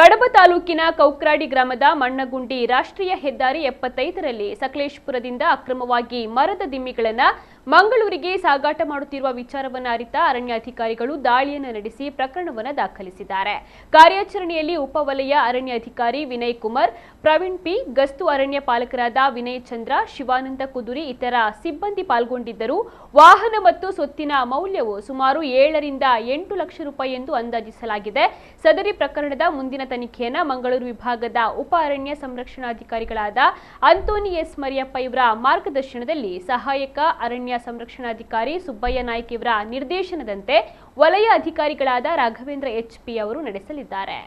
ಕಡಬ ತಾಲೂಕಿನ ಕೌಕ್ರಾಡಿ ಗ್ರಾಮದ ಮಣ್ಣಗುಂಡಿ ರಾಷ್ಟ್ರೀಯ ಹೆದ್ದಾರಿ 75ರಲ್ಲಿ ಸಕಲೇಶಪುರದಿಂದ ಅಕ್ರಮವಾಗಿ ಮರದ ದಿಮ್ಮಿಗಳನ್ನು ಮಂಗಳೂರಿಗೆ ಸಾಗಾಟ ಮಾಡುತ್ತಿರುವ ವಿಚಾರವನ್ನು ಅರಿತ ಅರಣ್ಯಾಧಿಕಾರಿಗಳು ದಾಳಿಯನ್ನು ನಡೆಸಿ ಪ್ರಕರಣವನ್ನು ದಾಖಲಿಸಿದ್ದಾರೆ. ಕಾರ್ಯಾಚರಣೆಯಲ್ಲಿ ಉಪವಲಯ ಅರಣ್ಯಾಧಿಕಾರಿ ವಿನಯ್ ಕುಮಾರ್, ಪ್ರವೀಣ್ ಪಿ, ಗಸ್ತು ಅರಣ್ಯ ಪಾಲಕರಾದ ವಿನಯ್ ಚಂದ್ರ, ಶಿವಾನಂದ ಕುದುರಿ ಇತರ ಸಿಬ್ಬಂದಿ ಪಾಲ್ಗೊಂಡಿದ್ದರು. ವಾಹನ ಮತ್ತು ಸೊತ್ತಿನ ಮೌಲ್ಯವು ಸುಮಾರು 7 ರಿಂದ 8 ಲಕ್ಷ ರೂಪಾಯಿ ಎಂದು ಅಂದಾಜಿಸಲಾಗಿದೆ. ಸದರಿ ಪ್ರಕರಣದ ಮುಂದಿನ ತನಿಖೆಯನ್ನು ಮಂಗಳೂರು ವಿಭಾಗದ ಉಪ ಅರಣ್ಯ ಸಂರಕ್ಷಣಾಧಿಕಾರಿಗಳಾದ ಅಂತೋನಿ ಎಸ್ ಮರಿಯಪ್ಪ ಇವರ ಮಾರ್ಗದರ್ಶನದಲ್ಲಿ ಸಹಾಯಕ ಅರಣ್ಯ ಸಂರಕ್ಷಣಾಧಿಕಾರಿ ಸುಬ್ಬಯ್ಯ ನಾಯ್ಕ ಇವರ ನಿರ್ದೇಶನದಂತೆ ವಲಯ ಅಧಿಕಾರಿಗಳಾದ ರಾಘವೇಂದ್ರ ಎಚ್ ಪಿ ಅವರು ನಡೆಸಲಿದ್ದಾರೆ.